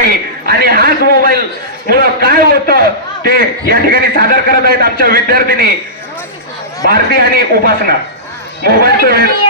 नाही. आणि हाच मोबाईल मुळे काय होत? ते या ठिकाणी सादर करत आहेत आमच्या विद्यार्थिनी भारती आणि उपासना. मोबाईलचं